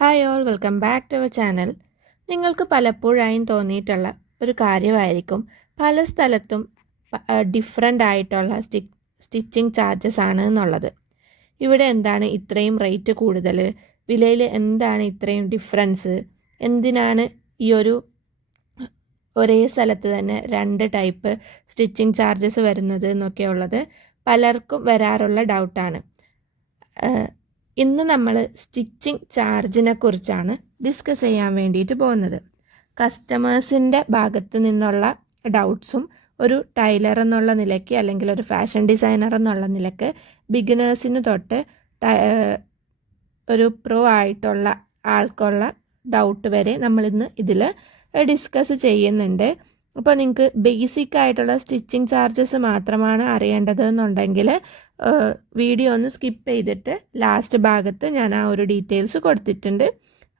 Hi all, welcome back to our channel. നിങ്ങൾക്ക് പലപ്പോഴായും തോന്നിയിട്ടുള്ള ഒരു കാര്യമായിരിക്കും പല സ്ഥലത്തും ഡിഫറെൻ്റ് ആയിട്ടുള്ള സ്റ്റിച്ചിങ് ചാർജസ് ആണ് എന്നുള്ളത്. ഇവിടെ എന്താണ് ഇത്രയും റേറ്റ് കൂടുതൽ, വിലയിൽ എന്താണ് ഇത്രയും ഡിഫറൻസ്, എന്തിനാണ് ഈ ഒരേ സ്ഥലത്ത് തന്നെ രണ്ട് ടൈപ്പ് സ്റ്റിച്ചിങ് ചാർജസ് വരുന്നത് എന്നൊക്കെയുള്ളത് പലർക്കും വരാറുള്ള ഡൗട്ടാണ്. ഇന്ന് നമ്മൾ സ്റ്റിച്ചിങ് ചാർജിനെ കുറിച്ചാണ് ഡിസ്കസ് ചെയ്യാൻ വേണ്ടിയിട്ട് പോകുന്നത്. കസ്റ്റമേഴ്സിൻ്റെ ഭാഗത്ത് നിന്നുള്ള ഡൗട്ട്സും ഒരു ടൈലർ എന്നുള്ള നിലയ്ക്ക് അല്ലെങ്കിൽ ഒരു ഫാഷൻ ഡിസൈനർ എന്നുള്ള നിലയ്ക്ക് ബിഗിനേഴ്സിന് തൊട്ട് ഒരു പ്രോ ആയിട്ടുള്ള ആൾക്കുള്ള ഡൗട്ട് വരെ നമ്മളിന്ന് ഇതിൽ ഡിസ്കസ് ചെയ്യുന്നുണ്ട്. അപ്പോൾ നിങ്ങൾക്ക് ബേസിക് ആയിട്ടുള്ള സ്റ്റിച്ചിങ് ചാർജസ് മാത്രമാണ് അറിയേണ്ടത് എന്നുണ്ടെങ്കിൽ വീഡിയോ ഒന്ന് സ്കിപ്പ് ചെയ്തിട്ട് ലാസ്റ്റ് ഭാഗത്ത് ഞാൻ ആ ഒരു ഡീറ്റെയിൽസ് കൊടുത്തിട്ടുണ്ട്,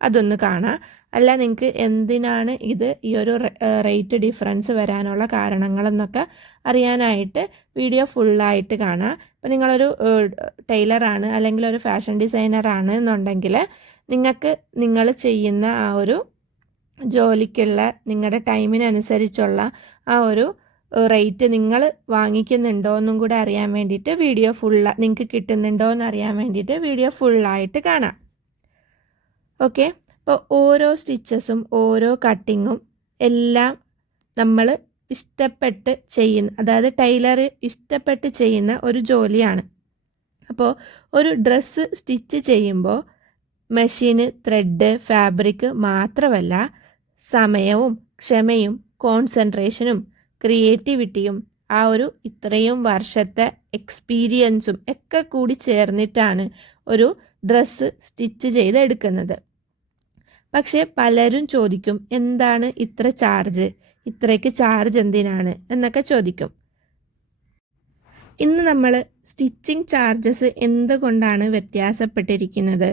അതൊന്ന് കാണാം. അല്ല നിങ്ങൾക്ക് എന്തിനാണ് ഈ ഒരു റേറ്റ് ഡിഫറൻസ് വരാനുള്ള കാരണങ്ങളെന്നൊക്കെ അറിയാനായിട്ട് വീഡിയോ ഫുള്ളായിട്ട് കാണാം. അപ്പോൾ നിങ്ങളൊരു ടൈലറാണ് അല്ലെങ്കിൽ ഒരു ഫാഷൻ ഡിസൈനറാണ് എന്നുണ്ടെങ്കിൽ നിങ്ങൾക്ക് നിങ്ങൾ ചെയ്യുന്ന ആ ഒരു ജോലിക്കുള്ള നിങ്ങളുടെ ടൈമിനനുസരിച്ചുള്ള ആ ഒരു റേറ്റ് നിങ്ങൾ വാങ്ങിക്കുന്നുണ്ടോ എന്നും കൂടെ അറിയാൻ വേണ്ടിയിട്ട് വീഡിയോ നിങ്ങൾക്ക് കിട്ടുന്നുണ്ടോ എന്ന് അറിയാൻ വേണ്ടിയിട്ട് വീഡിയോ ഫുള്ളായിട്ട് കാണാം. ഓക്കെ, അപ്പോൾ ഓരോ സ്റ്റിച്ചസും ഓരോ കട്ടിങ്ങും എല്ലാം നമ്മൾ ഇഷ്ടപ്പെട്ട് ചെയ്യുന്ന, അതായത് ടൈലർ ഇഷ്ടപ്പെട്ട് ചെയ്യുന്ന ഒരു ജോലിയാണ്. അപ്പോൾ ഒരു ഡ്രസ്സ് സ്റ്റിച്ച് ചെയ്യുമ്പോൾ മെഷീന്, ത്രെഡ്, ഫാബ്രിക് മാത്രമല്ല സമയവും ക്ഷമയും കോൺസെൻട്രേഷനും ക്രിയേറ്റിവിറ്റിയും ആ ഒരു ഇത്രയും വർഷത്തെ എക്സ്പീരിയൻസും ഒക്കെ കൂടി ചേർന്നിട്ടാണ് ഒരു ഡ്രസ്സ് സ്റ്റിച്ച് ചെയ്തെടുക്കുന്നത്. പക്ഷേ പലരും ചോദിക്കും, എന്താണ് ഇത്ര ചാർജ്, ഇത്രയ്ക്ക് ചാർജ് എന്തിനാണ് എന്നൊക്കെ ചോദിക്കും. ഇന്ന് നമ്മൾ സ്റ്റിച്ചിങ് ചാർജസ് എന്തുകൊണ്ടാണ് വ്യത്യാസപ്പെട്ടിരിക്കുന്നത്,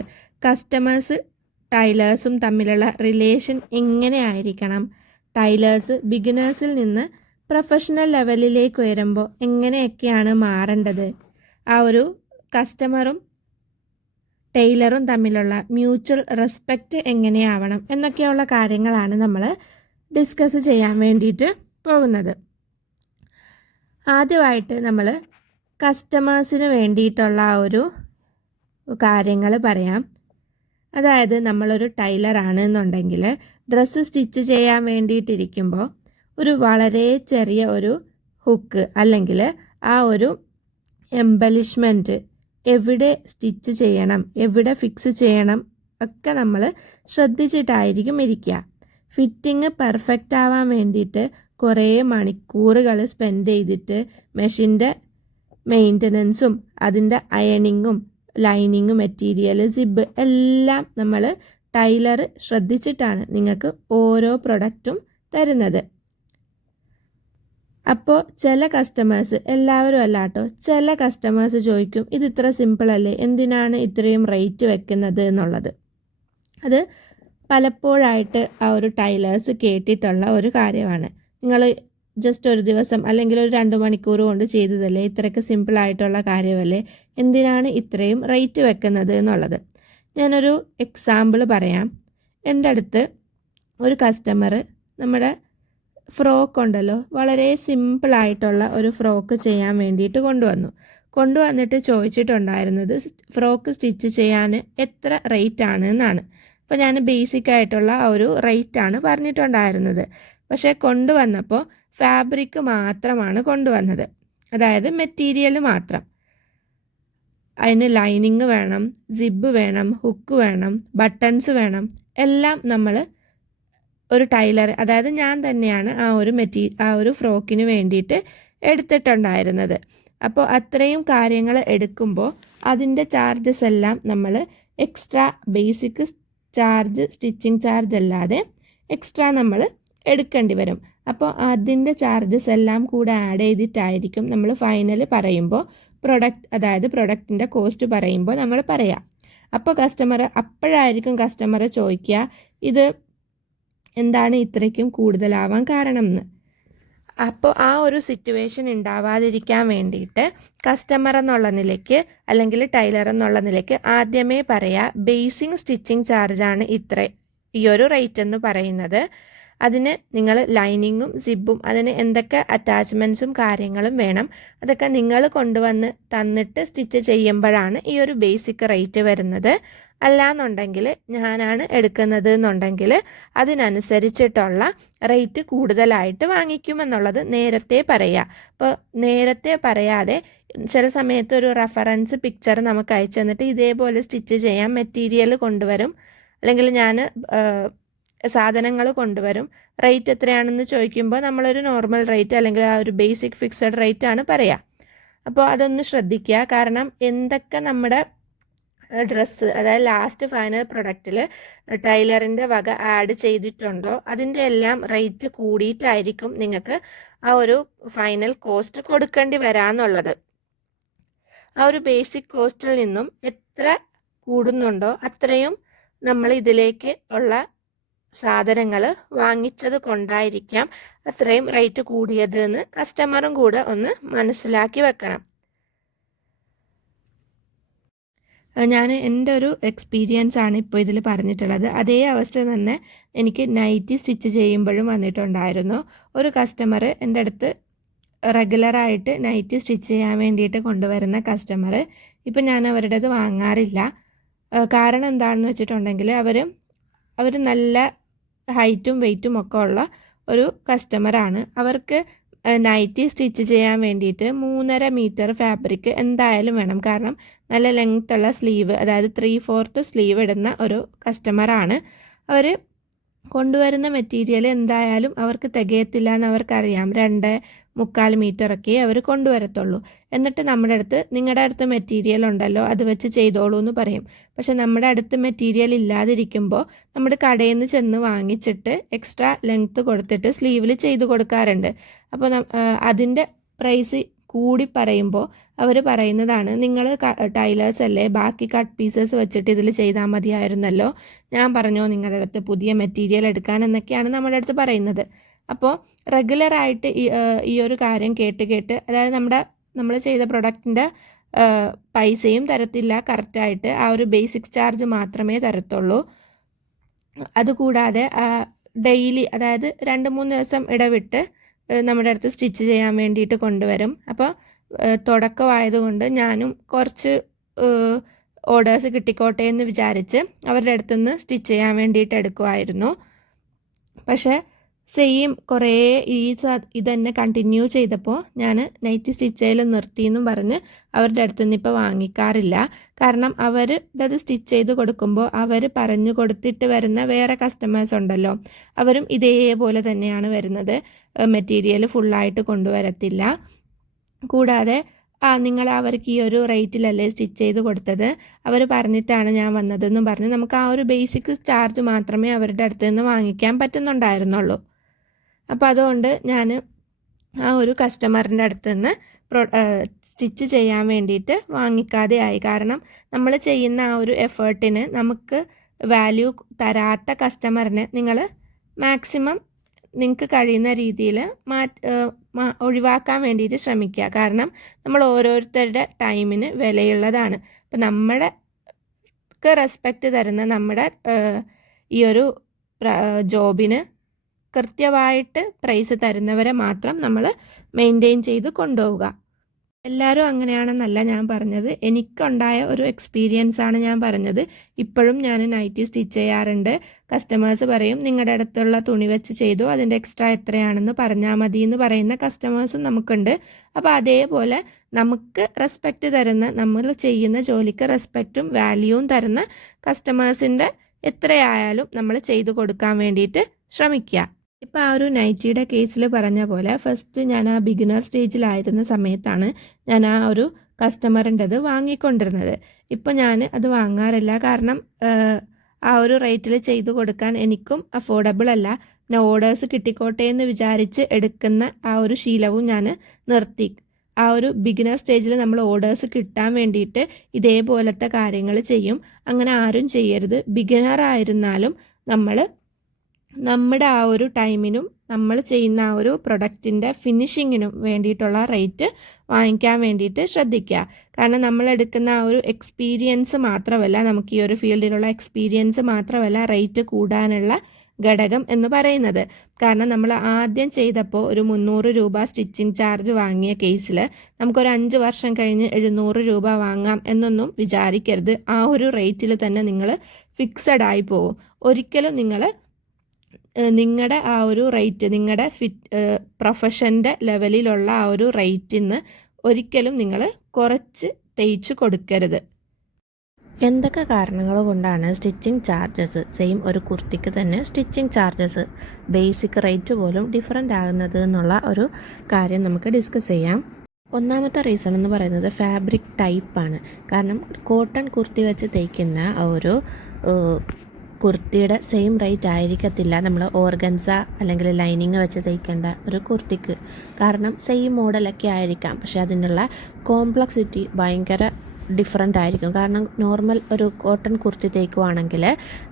കസ്റ്റമേഴ്സ് ടൈലേഴ്സും തമ്മിലുള്ള റിലേഷൻ എങ്ങനെയായിരിക്കണം, ടൈലേഴ്സ് ബിഗിനേഴ്സിൽ നിന്ന് പ്രൊഫഷണൽ ലെവലിലേക്ക് ഉയരുമ്പോൾ എങ്ങനെയൊക്കെയാണ് മാറേണ്ടത്, ആ ഒരു കസ്റ്റമറും ടൈലറും തമ്മിലുള്ള മ്യൂച്വൽ റെസ്പെക്റ്റ് എങ്ങനെയാവണം എന്നൊക്കെയുള്ള കാര്യങ്ങളാണ് നമ്മൾ ഡിസ്കസ് ചെയ്യാൻ വേണ്ടിയിട്ട് പോകുന്നത്. ആദ്യമായിട്ട് നമ്മൾ കസ്റ്റമേഴ്സിന് വേണ്ടിയിട്ടുള്ള ആ ഒരു കാര്യങ്ങൾ പറയാം. അതായത് നമ്മളൊരു ടൈലറാണ് എന്നുണ്ടെങ്കിൽ ഡ്രസ്സ് സ്റ്റിച്ച് ചെയ്യാൻ വേണ്ടിയിട്ടിരിക്കുമ്പോൾ ഒരു വളരെ ചെറിയ ഒരു ഹുക്ക് അല്ലെങ്കിൽ ആ ഒരു എംബലിഷ്മെൻറ്റ് എവിടെ സ്റ്റിച്ച് ചെയ്യണം, എവിടെ ഫിക്സ് ചെയ്യണം ഒക്കെ നമ്മൾ ശ്രദ്ധിച്ചിട്ടായിരിക്കും ഇരിക്കുക. ഫിറ്റിങ് പെർഫെക്റ്റ് ആവാൻ വേണ്ടിയിട്ട് കുറേ മണിക്കൂറുകൾ സ്പെൻഡ് ചെയ്തിട്ട് മെഷീൻ്റെ മെയിൻ്റനൻസും അതിൻ്റെ അയണിങ്ങും ലൈനിങ്, മെറ്റീരിയൽ, സിബ് എല്ലാം നമ്മൾ ടൈലർ ശ്രദ്ധിച്ചിട്ടാണ് നിങ്ങൾക്ക് ഓരോ പ്രൊഡക്റ്റും തരുന്നത്. അപ്പോൾ ചില കസ്റ്റമേഴ്സ്, എല്ലാവരും അല്ല കേട്ടോ, ചില കസ്റ്റമേഴ്സ് ചോദിക്കും, ഇത് ഇത്ര സിമ്പിൾ അല്ലേ, എന്തിനാണ് ഇത്രയും റേറ്റ് വെക്കുന്നത് എന്നുള്ളത്. അത് പലപ്പോഴായിട്ട് ആ ഒരു ടൈലേഴ്സ് കേട്ടിട്ടുള്ള ഒരു കാര്യമാണ്. നിങ്ങൾ ജസ്റ്റ് ഒരു ദിവസം അല്ലെങ്കിൽ ഒരു 2 മണിക്കൂർ കൊണ്ട് ചെയ്തതല്ലേ, ഇത്രയ്ക്ക് സിമ്പിളായിട്ടുള്ള കാര്യമല്ലേ, എന്തിനാണ് ഇത്രയും റേറ്റ് വെക്കുന്നത് എന്നുള്ളത്. ഞാനൊരു എക്സാമ്പിൾ പറയാം. എൻ്റെ അടുത്ത് ഒരു കസ്റ്റമർ നമ്മുടെ ഫ്രോക്ക് ഉണ്ടല്ലോ, വളരെ സിമ്പിളായിട്ടുള്ള ഒരു ഫ്രോക്ക് ചെയ്യാൻ വേണ്ടിയിട്ട് കൊണ്ടുവന്നിട്ട് ചോദിച്ചിട്ടുണ്ടായിരുന്നത് ഫ്രോക്ക് സ്റ്റിച്ച് ചെയ്യാൻ എത്ര റേറ്റ് ആണ് എന്നാണ്. അപ്പോൾ ഞാൻ ബേസിക് ആയിട്ടുള്ള ഒരു റേറ്റാണ് പറഞ്ഞിട്ടുണ്ടായിരുന്നത്. പക്ഷേ കൊണ്ടുവന്നപ്പോൾ ഫാബ്രിക് മാത്രമാണ് കൊണ്ടുവന്നത്, അതായത് മെറ്റീരിയൽ മാത്രം. അതിന് ലൈനിങ് വേണം, സിബ് വേണം, ഹുക്ക് വേണം, ബട്ടൺസ് വേണം, എല്ലാം നമ്മൾ ഒരു ടൈലർ, അതായത് ഞാൻ തന്നെയാണ് ആ ഒരു ഫ്രോക്കിന് വേണ്ടിയിട്ട് എടുത്തിട്ടുണ്ടായിരുന്നത്. അപ്പോൾ അത്രയും കാര്യങ്ങൾ എടുക്കുമ്പോൾ അതിൻ്റെ ചാർജസ് എല്ലാം നമ്മൾ extra basic charge, stitching charge അല്ലാതെ എക്സ്ട്രാ നമ്മൾ എടുക്കേണ്ടി വരും. അപ്പോൾ അതിൻ്റെ ചാർജസ് എല്ലാം കൂടെ ആഡ് ചെയ്തിട്ടായിരിക്കും നമ്മൾ ഫൈനൽ പറയുമ്പോൾ അതായത് പ്രൊഡക്റ്റിൻ്റെ കോസ്റ്റ് പറയുമ്പോൾ നമ്മൾ പറയാം. അപ്പോൾ അപ്പോഴായിരിക്കും കസ്റ്റമർ ചോദിക്കുക, ഇത് എന്താണ് ഇത്രയ്ക്കും കൂടുതലാവാൻ കാരണം എന്ന്. അപ്പോൾ ആ ഒരു സിറ്റുവേഷൻ ഉണ്ടാവാതിരിക്കാൻ വേണ്ടിയിട്ട് കസ്റ്റമർ എന്നുള്ള നിലയ്ക്ക് അല്ലെങ്കിൽ ടൈലർ എന്നുള്ള നിലയ്ക്ക് ആദ്യമേ പറയാം, ബേസിക് സ്റ്റിച്ചിങ് ചാർജാണ് ഈ ഒരു റേറ്റ് എന്ന് പറയുന്നത്. അതിന് നിങ്ങൾ ലൈനിങ്ങും സിബും അതിന് എന്തൊക്കെ അറ്റാച്ച്മെൻറ്റ്സും കാര്യങ്ങളും വേണം, അതൊക്കെ നിങ്ങൾ കൊണ്ടുവന്ന് തന്നിട്ട് സ്റ്റിച്ച് ചെയ്യുമ്പോഴാണ് ഈ ഒരു ബേസിക് റേറ്റ് വരുന്നത്. അല്ലാന്നുണ്ടെങ്കിൽ ഞാനാണ് എടുക്കുന്നത് എന്നുണ്ടെങ്കിൽ അതിനനുസരിച്ചിട്ടുള്ള റേറ്റ് കൂടുതലായിട്ട് വാങ്ങിക്കുമെന്നുള്ളത് നേരത്തെ പറയുക. അപ്പോൾ നേരത്തെ പറയാതെ ചില സമയത്ത് ഒരു റെഫറൻസ് പിക്ചർ നമുക്ക് അയച്ചു തന്നിട്ട് ഇതേപോലെ സ്റ്റിച്ച് ചെയ്യാൻ മെറ്റീരിയൽ കൊണ്ടുവരും, അല്ലെങ്കിൽ ഞാൻ സാധനങ്ങൾ കൊണ്ടുവരും, റേറ്റ് എത്രയാണെന്ന് ചോദിക്കുമ്പോൾ നമ്മളൊരു നോർമൽ റേറ്റ് അല്ലെങ്കിൽ ആ ഒരു ബേസിക് ഫിക്സഡ് റേറ്റ് ആണ് പറയുക. അപ്പോൾ അതൊന്ന് ശ്രദ്ധിക്കുക. കാരണം എന്തൊക്കെ നമ്മുടെ ഡ്രസ്സ്, അതായത് ലാസ്റ്റ് ഫൈനൽ പ്രൊഡക്റ്റിൽ ടൈലറിൻ്റെ വക ആഡ് ചെയ്തിട്ടുണ്ടോ അതിൻ്റെ എല്ലാം റേറ്റ് കൂടിയിട്ടായിരിക്കും നിങ്ങൾക്ക് ആ ഒരു ഫൈനൽ കോസ്റ്റ് കൊടുക്കേണ്ടി വരാമെന്നുള്ളത്. ആ ഒരു ബേസിക് കോസ്റ്റിൽ നിന്നും എത്ര കൂടുന്നുണ്ടോ അത്രയും നമ്മൾ ഇതിലേക്ക് ഉള്ള സാധനങ്ങൾ വാങ്ങിച്ചത് കൊണ്ടായിരിക്കാം അത്രയും റേറ്റ് കൂടിയത് എന്ന് കസ്റ്റമറും കൂടെ ഒന്ന് മനസ്സിലാക്കി വെക്കണം. ഞാൻ എൻ്റെ ഒരു എക്സ്പീരിയൻസ് ആണ് ഇപ്പോൾ ഇതിൽ പറഞ്ഞിട്ടുള്ളത്. അതേ അവസ്ഥ തന്നെ എനിക്ക് നൈറ്റി സ്റ്റിച്ച് ചെയ്യുമ്പോഴും വന്നിട്ടുണ്ടായിരുന്നു. ഒരു കസ്റ്റമർ എൻ്റെ അടുത്ത് റെഗുലറായിട്ട് നൈറ്റി സ്റ്റിച്ച് ചെയ്യാൻ വേണ്ടിയിട്ട് കൊണ്ടുവരുന്ന കസ്റ്റമർ, ഇപ്പം ഞാൻ അവരുടേത് വാങ്ങാറില്ല. കാരണം എന്താണെന്ന് വെച്ചിട്ടുണ്ടെങ്കിൽ അവർ നല്ല ഹൈറ്റും വെയ്റ്റും ഒക്കെ ഉള്ള ഒരു കസ്റ്റമറാണ്. അവർക്ക് നൈറ്റി സ്റ്റിച്ച് ചെയ്യാൻ വേണ്ടിയിട്ട് 3.5 മീറ്റർ ഫാബ്രിക് എന്തായാലും വേണം. കാരണം നല്ല ലെങ്ത്തുള്ള സ്ലീവ്, അതായത് 3/4 സ്ലീവ് ഇടുന്ന ഒരു കസ്റ്റമറാണ്. അവർ കൊണ്ടുവരുന്ന മെറ്റീരിയൽ എന്തായാലും അവർക്ക് തികയത്തില്ല എന്ന് അവർക്കറിയാം. 2.25 മീറ്ററൊക്കെ അവർ കൊണ്ടുവരത്തുള്ളൂ. എന്നിട്ട് നമ്മുടെ അടുത്ത് നിങ്ങളുടെ അടുത്ത് മെറ്റീരിയൽ ഉണ്ടല്ലോ അത് വെച്ച് ചെയ്തോളൂ എന്ന് പറയും. പക്ഷെ നമ്മുടെ അടുത്ത് മെറ്റീരിയൽ ഇല്ലാതിരിക്കുമ്പോൾ നമ്മൾ കടയിൽ നിന്ന് ചെന്ന് വാങ്ങിച്ചിട്ട് എക്സ്ട്രാ ലെങ്ത്ത് കൊടുത്തിട്ട് സ്ലീവിൽ ചെയ്ത് കൊടുക്കാറുണ്ട്. അപ്പോൾ അതിൻ്റെ പ്രൈസ് കൂടി പറയുമ്പോൾ അവർ പറയുന്നതാണ്, നിങ്ങൾ ടൈലേഴ്സ് അല്ലേ, ബാക്കി കട്ട് പീസസ് വെച്ചിട്ട് ഇതിൽ ചെയ്താൽ മതിയായിരുന്നല്ലോ, ഞാൻ പറഞ്ഞോ നിങ്ങളുടെ അടുത്ത് പുതിയ മെറ്റീരിയൽ എടുക്കാൻ എന്നൊക്കെയാണ് നമ്മുടെ അടുത്ത് പറയുന്നത്. അപ്പോൾ റെഗുലറായിട്ട് ഈ ഒരു കാര്യം കേട്ട് അതായത് നമ്മൾ ചെയ്ത പ്രൊഡക്റ്റിൻ്റെ പൈസയും തരത്തില്ല കറക്റ്റായിട്ട്, ആ ഒരു ബേസിക് ചാർജ് മാത്രമേ തരത്തുള്ളൂ. അതുകൂടാതെ ഡെയിലി, അതായത് 2-3 ദിവസം ഇടവിട്ട് നമ്മുടെ അടുത്ത് സ്റ്റിച്ച് ചെയ്യാൻ വേണ്ടിയിട്ട് കൊണ്ടുവരും. അപ്പോൾ തുടക്കമായതുകൊണ്ട് ഞാനും കുറച്ച് ഓർഡേഴ്സ് കിട്ടിക്കോട്ടെ എന്ന് വിചാരിച്ച് അവരുടെ അടുത്തുനിന്ന് സ്റ്റിച്ച് ചെയ്യാൻ വേണ്ടിയിട്ട് എടുക്കുമായിരുന്നു. പക്ഷേ സെയിം കുറേ ഇതന്നെ കണ്ടിന്യൂ ചെയ്തപ്പോൾ ഞാൻ നൈറ്റി സ്റ്റിച്ച് ചെയ്യൽ നിർത്തിയെന്നും പറഞ്ഞ് അവരുടെ അടുത്തുനിന്ന് ഇപ്പോൾ വാങ്ങിക്കാറില്ല. കാരണം അവരുടേത് സ്റ്റിച്ച് ചെയ്ത് കൊടുക്കുമ്പോൾ അവർ പറഞ്ഞു കൊടുത്തിട്ട് വരുന്ന വേറെ കസ്റ്റമേഴ്സ് ഉണ്ടല്ലോ, അവരും ഇതേപോലെ തന്നെയാണ് വരുന്നത്, മെറ്റീരിയൽ ഫുള്ളായിട്ട് കൊണ്ടുവരത്തില്ല. കൂടാതെ നിങ്ങൾ അവർക്ക് ഈ ഒരു റേറ്റിലല്ലേ സ്റ്റിച്ച് ചെയ്ത് കൊടുത്തത്, അവർ പറഞ്ഞിട്ടാണ് ഞാൻ വന്നതെന്നും പറഞ്ഞ് നമുക്ക് ആ ഒരു ബേസിക് ചാർജ് മാത്രമേ അവരുടെ അടുത്ത് നിന്ന് വാങ്ങിക്കാൻ പറ്റുന്നുണ്ടായിരുന്നുള്ളൂ. അപ്പോൾ അതുകൊണ്ട് ഞാൻ ആ ഒരു കസ്റ്റമറിൻ്റെ അടുത്ത് നിന്ന് സ്റ്റിച്ച് ചെയ്യാൻ വേണ്ടിയിട്ട് വാങ്ങിക്കാതെ ആയി. കാരണം നമ്മൾ ചെയ്യുന്ന ആ ഒരു എഫേർട്ടിന് നമുക്ക് വാല്യൂ തരാത്ത കസ്റ്റമറിനെ നിങ്ങൾ മാക്സിമം നിങ്ങൾക്ക് കഴിയുന്ന രീതിയിൽ ഒഴിവാക്കാൻ വേണ്ടിയിട്ട് ശ്രമിക്കുക. കാരണം നമ്മൾ ഓരോരുത്തരുടെ ടൈമിന് വിലയുള്ളതാണ്. അപ്പോൾ നമ്മൾക്ക് റെസ്പെക്റ്റ് തരുന്ന നമ്മുടെ ഈ ഒരു ജോബിന് കൃത്യമായിട്ട് പ്രൈസ് തരുന്നവരെ മാത്രം നമ്മൾ മെയിൻറ്റെയിൻ ചെയ്ത് കൊണ്ടുപോവുക. എല്ലാവരും അങ്ങനെയാണെന്നല്ല ഞാൻ പറഞ്ഞത്, എനിക്കുണ്ടായ ഒരു എക്സ്പീരിയൻസ് ആണ് ഞാൻ പറഞ്ഞത്. ഇപ്പോഴും ഞാൻ നൈറ്റി സ്റ്റിച്ച് ചെയ്യാറുണ്ട്. കസ്റ്റമേഴ്സ് പറയും നിങ്ങളുടെ അടുത്തുള്ള തുണി വെച്ച് ചെയ്തു, അതിൻ്റെ എക്സ്ട്രാ എത്രയാണെന്ന് പറഞ്ഞാൽ മതി എന്ന് പറയുന്ന കസ്റ്റമേഴ്സും നമുക്കുണ്ട്. അപ്പോൾ അതേപോലെ നമുക്ക് റെസ്പെക്റ്റ് തരുന്ന, നമ്മൾ ചെയ്യുന്ന ജോലിക്ക് റെസ്പെക്റ്റും വാല്യൂവും തരുന്ന കസ്റ്റമേഴ്സിൻ്റെ എത്രയായാലും നമ്മൾ ചെയ്തു കൊടുക്കാൻ വേണ്ടിയിട്ട് ശ്രമിക്കുക. ഇപ്പോൾ ആ ഒരു നൈറ്റിയുടെ കേസിൽ പറഞ്ഞ പോലെ ഫസ്റ്റ് ഞാൻ ആ ബിഗിനർ സ്റ്റേജിലായിരുന്ന സമയത്താണ് ഞാൻ ആ ഒരു കസ്റ്റമറിൻ്റെത് വാങ്ങിക്കൊണ്ടിരുന്നത്. ഇപ്പോൾ ഞാൻ അത് വാങ്ങാറില്ല. കാരണം ആ ഒരു റേറ്റിൽ ചെയ്തു കൊടുക്കാൻ എനിക്കും അഫോർഡബിൾ അല്ല. പിന്നെ ഓർഡേഴ്സ് കിട്ടിക്കോട്ടെ എന്ന് വിചാരിച്ച് എടുക്കുന്ന ആ ഒരു ശീലവും ഞാൻ നിർത്തി. ആ ഒരു ബിഗിനർ സ്റ്റേജിൽ നമ്മൾ ഓർഡേഴ്സ് കിട്ടാൻ വേണ്ടിയിട്ട് ഇതേപോലത്തെ കാര്യങ്ങൾ ചെയ്യും. അങ്ങനെ ആരും ചെയ്യരുത്. ബിഗിനർ ആയിരുന്നാലും നമ്മൾ നമ്മുടെ ആ ഒരു ടൈമിനും നമ്മൾ ചെയ്യുന്ന ആ ഒരു പ്രൊഡക്റ്റിൻ്റെ ഫിനിഷിങ്ങിനും വേണ്ടിയിട്ടുള്ള റേറ്റ് വാങ്ങിക്കാൻ വേണ്ടിയിട്ട് ശ്രദ്ധിക്കുക. കാരണം നമ്മൾ എടുക്കുന്ന ആ ഒരു എക്സ്പീരിയൻസ് മാത്രമല്ല, നമുക്ക് ഈ ഒരു ഫീൽഡിലുള്ള എക്സ്പീരിയൻസ് മാത്രമല്ല റേറ്റ് കൂടാനുള്ള ഘടകം എന്ന് പറയുന്നത്. കാരണം നമ്മൾ ആദ്യം ചെയ്തപ്പോൾ ഒരു 300 രൂപ സ്റ്റിച്ചിങ് ചാർജ് വാങ്ങിയ കേസിൽ നമുക്കൊരു 5 വർഷം കഴിഞ്ഞ് 700 രൂപ വാങ്ങാം എന്നൊന്നും വിചാരിക്കരുത്. ആ ഒരു റേറ്റിൽ തന്നെ നിങ്ങൾ ഫിക്സഡ് ആയി പോകും. ഒരിക്കലും നിങ്ങൾ നിങ്ങളുടെ ആ ഒരു റേറ്റ്, നിങ്ങളുടെ പ്രൊഫഷൻ്റെ ലെവലിലുള്ള ആ ഒരു റേറ്റിൽ നിന്ന് ഒരിക്കലും നിങ്ങൾ കുറച്ച് തേച്ച് കൊടുക്കരുത്. എന്തൊക്കെ കാരണങ്ങൾ കൊണ്ടാണ് സ്റ്റിച്ചിങ് ചാർജസ്, സെയിം ഒരു കുർത്തിക്ക് തന്നെ സ്റ്റിച്ചിങ് ചാർജസ് ബേസിക് റേറ്റ് പോലും ഡിഫറെൻ്റ് ആകുന്നത് എന്നുള്ള ഒരു കാര്യം നമുക്ക് ഡിസ്കസ് ചെയ്യാം. ഒന്നാമത്തെ റീസൺ എന്ന് പറയുന്നത് ഫാബ്രിക് ടൈപ്പാണ്. കാരണം കോട്ടൺ കുർത്തി വെച്ച് തയ്ക്കുന്ന ഒരു കുർത്തിയുടെ സെയിം റേറ്റ് ആയിരിക്കത്തില്ല നമ്മൾ ഓർഗൻസ അല്ലെങ്കിൽ ലൈനിങ് വെച്ച് തയ്ക്കേണ്ട ഒരു കുർത്തിക്ക്. കാരണം സെയിം മോഡലൊക്കെ ആയിരിക്കാം, പക്ഷെ അതിനുള്ള കോംപ്ലക്സിറ്റി ഭയങ്കര ഡിഫറെൻ്റ് ആയിരിക്കും. കാരണം നോർമൽ ഒരു കോട്ടൺ കുർത്തി തയ്ക്കുവാണെങ്കിൽ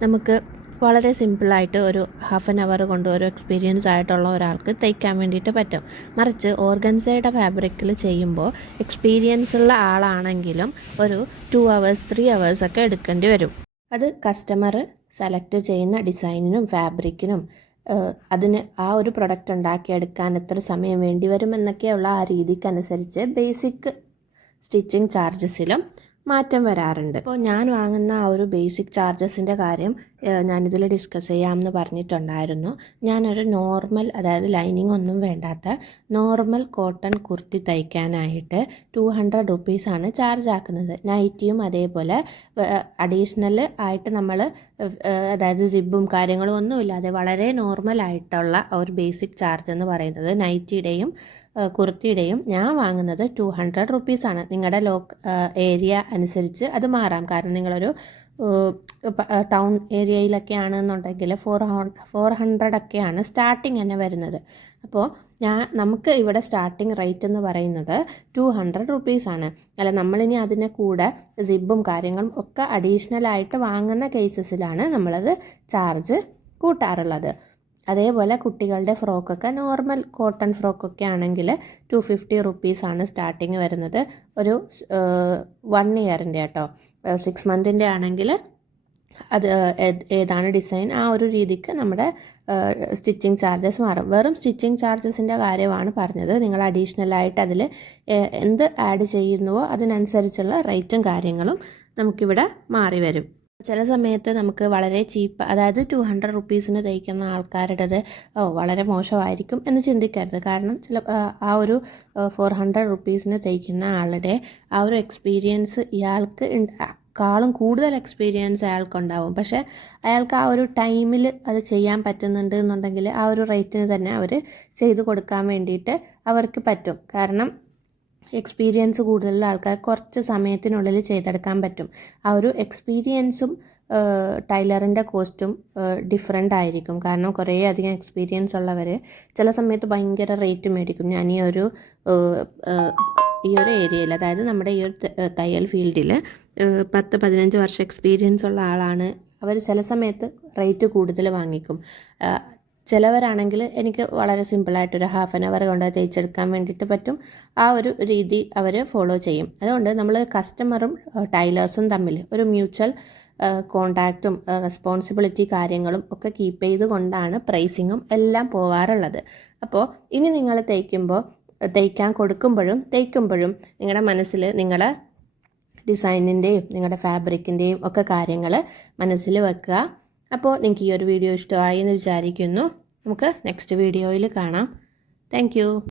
നമുക്ക് വളരെ സിമ്പിളായിട്ട് ഒരു ഹാഫ് ആൻ അവർ കൊണ്ട് ഒരു എക്സ്പീരിയൻസ് ആയിട്ടുള്ള ഒരാൾക്ക് തയ്ക്കാൻ വേണ്ടിയിട്ട് പറ്റും. മറിച്ച് ഓർഗൻസയുടെ ഫാബ്രിക്കിൽ ചെയ്യുമ്പോൾ എക്സ്പീരിയൻസ് ഉള്ള ആളാണെങ്കിലും ഒരു 2 hours 3 hours ഒക്കെ എടുക്കേണ്ടി വരും. അത് കസ്റ്റമർ സെലക്ട് ചെയ്യുന്ന ഡിസൈനിനും ഫാബ്രിക്കിനും അതിന് ആ ഒരു പ്രൊഡക്റ്റ് ഉണ്ടാക്കിയെടുക്കാൻ എത്ര സമയം വേണ്ടി വരും എന്നൊക്കെയുള്ള ആ രീതിക്കനുസരിച്ച് ബേസിക് സ്റ്റിച്ചിങ് ചാർജസിലും മാറ്റം വരാറുണ്ട്. അപ്പോൾ ഞാൻ വാങ്ങുന്ന ആ ഒരു ബേസിക് ചാർജസിൻ്റെ കാര്യം ഞാനിതിൽ ഡിസ്കസ് ചെയ്യാമെന്ന് പറഞ്ഞിട്ടുണ്ടായിരുന്നു. ഞാനൊരു നോർമൽ, അതായത് ലൈനിങ് ഒന്നും വേണ്ടാത്ത നോർമൽ കോട്ടൺ കുർത്തി തയ്ക്കാനായിട്ട് 200 റുപ്പീസാണ് ചാർജ് ആക്കുന്നത്. നൈറ്റിയും അതേപോലെ അഡീഷണൽ ആയിട്ട് നമ്മൾ അതായത് സിബും കാര്യങ്ങളും ഒന്നുമില്ലാതെ വളരെ നോർമലായിട്ടുള്ള ഒരു ബേസിക് ചാർജ് എന്ന് പറയുന്നത് നൈറ്റിയുടെയും കുർത്തിയുടെയും ഞാൻ വാങ്ങുന്നത് 200 റുപ്പീസാണ്. നിങ്ങളുടെ ഏരിയ അനുസരിച്ച് അത് മാറാം. കാരണം നിങ്ങളൊരു ടൗൺ ഏരിയയിലൊക്കെ ആണെന്നുണ്ടെങ്കിൽ 400 ഒക്കെയാണ് സ്റ്റാർട്ടിങ് തന്നെ വരുന്നത്. അപ്പോൾ നമുക്ക് ഇവിടെ സ്റ്റാർട്ടിങ് റേറ്റ് എന്ന് പറയുന്നത് 200 റുപ്പീസാണ്. അല്ല, നമ്മളിനി അതിനെ കൂടെ സിബും കാര്യങ്ങളും ഒക്കെ അഡീഷണൽ ആയിട്ട് വാങ്ങുന്ന കേസസിലാണ് നമ്മളത് ചാർജ് കൂട്ടാറുള്ളത്. അതേപോലെ കുട്ടികളുടെ ഫ്രോക്കൊക്കെ നോർമൽ കോട്ടൺ ഫ്രോക്കൊക്കെ ആണെങ്കിൽ 250 റുപ്പീസാണ് സ്റ്റാർട്ടിങ് വരുന്നത്. ഒരു 1 ഇയറിൻ്റെ കേട്ടോ. 6 മന്തിൻ്റെ ആണെങ്കിൽ അത് ഏതാണ് ഡിസൈൻ ആ ഒരു രീതിക്ക് നമ്മുടെ സ്റ്റിച്ചിങ് ചാർജസ് മാറും. വെറും സ്റ്റിച്ചിങ് ചാർജസിൻ്റെ കാര്യമാണ് പറഞ്ഞത്. നിങ്ങൾ അഡീഷണലായിട്ട് അതിൽ എന്ത് ആഡ് ചെയ്യുന്നുവോ അതിനനുസരിച്ചുള്ള റേറ്റും കാര്യങ്ങളും നമുക്കിവിടെ മാറി വരും. ചില സമയത്ത് നമുക്ക് വളരെ ചീപ്പ്, അതായത് 200 റുപ്പീസിന് തയ്ക്കുന്ന ആൾക്കാരുടേത് വളരെ മോശമായിരിക്കും എന്ന് ചിന്തിക്കരുത്. കാരണം ആ ഒരു 400 റുപ്പീസിന് തയ്ക്കുന്ന ആളുടെ ആ ഒരു എക്സ്പീരിയൻസ് ഇയാൾക്ക് കാളും കൂടുതൽ എക്സ്പീരിയൻസ് അയാൾക്കുണ്ടാവും. പക്ഷേ അയാൾക്ക് ആ ഒരു ടൈമിൽ അത് ചെയ്യാൻ പറ്റുന്നുണ്ട് എന്നുണ്ടെങ്കിൽ ആ ഒരു റേറ്റിന് തന്നെ അവർ ചെയ്തു കൊടുക്കാൻ വേണ്ടിയിട്ട് അവർക്ക് പറ്റും. കാരണം എക്സ്പീരിയൻസ് കൂടുതലുള്ള ആൾക്കാർ കുറച്ച് സമയത്തിനുള്ളിൽ ചെയ്തെടുക്കാൻ പറ്റും. ആ ഒരു എക്സ്പീരിയൻസും ടൈലറിൻ്റെ കോസ്റ്റും ഡിഫറെൻ്റ് ആയിരിക്കും. കാരണം കുറേ അധികം എക്സ്പീരിയൻസ് ഉള്ളവർ ചില സമയത്ത് ഭയങ്കര റേറ്റ് മേടിക്കും. ഞാൻ ഈ ഒരു ഏരിയയിൽ, അതായത് നമ്മുടെ ഈ ഒരു തയ്യൽ ഫീൽഡിൽ 10-15 വർഷം എക്സ്പീരിയൻസ് ഉള്ള ആളാണ്. അവർ ചില സമയത്ത് റേറ്റ് കൂടുതൽ വാങ്ങിക്കും. ചിലവരാണെങ്കിൽ എനിക്ക് വളരെ സിമ്പിളായിട്ടൊരു ഹാഫ് ആൻ അവർ കൊണ്ട് തയ്ച്ചെടുക്കാൻ വേണ്ടിയിട്ട് പറ്റും. ആ ഒരു രീതി അവർ ഫോളോ ചെയ്യും. അതുകൊണ്ട് നമ്മൾ കസ്റ്റമറും ടൈലേഴ്സും തമ്മിൽ ഒരു മ്യൂച്വൽ കോണ്ടാക്റ്റും റെസ്പോൺസിബിലിറ്റി കാര്യങ്ങളും ഒക്കെ കീപ്പ് ചെയ്തുകൊണ്ടാണ് പ്രൈസിങ്ങും എല്ലാം പോവാറുള്ളത്. അപ്പോൾ ഇനി നിങ്ങൾ തയ്ക്കാൻ കൊടുക്കുമ്പോഴും നിങ്ങളുടെ മനസ്സിൽ നിങ്ങളുടെ ഡിസൈനിൻ്റെയും നിങ്ങളുടെ ഫാബ്രിക്കിൻ്റെയും ഒക്കെ കാര്യങ്ങൾ മനസ്സിൽ വെക്കുക. അപ്പോൾ നിങ്ങൾക്ക് ഈ ഒരു വീഡിയോ ഇഷ്ടമായി എന്ന് വിചാരിക്കുന്നു. നമുക്ക് നെക്സ്റ്റ് വീഡിയോയിൽ കാണാം. താങ്ക്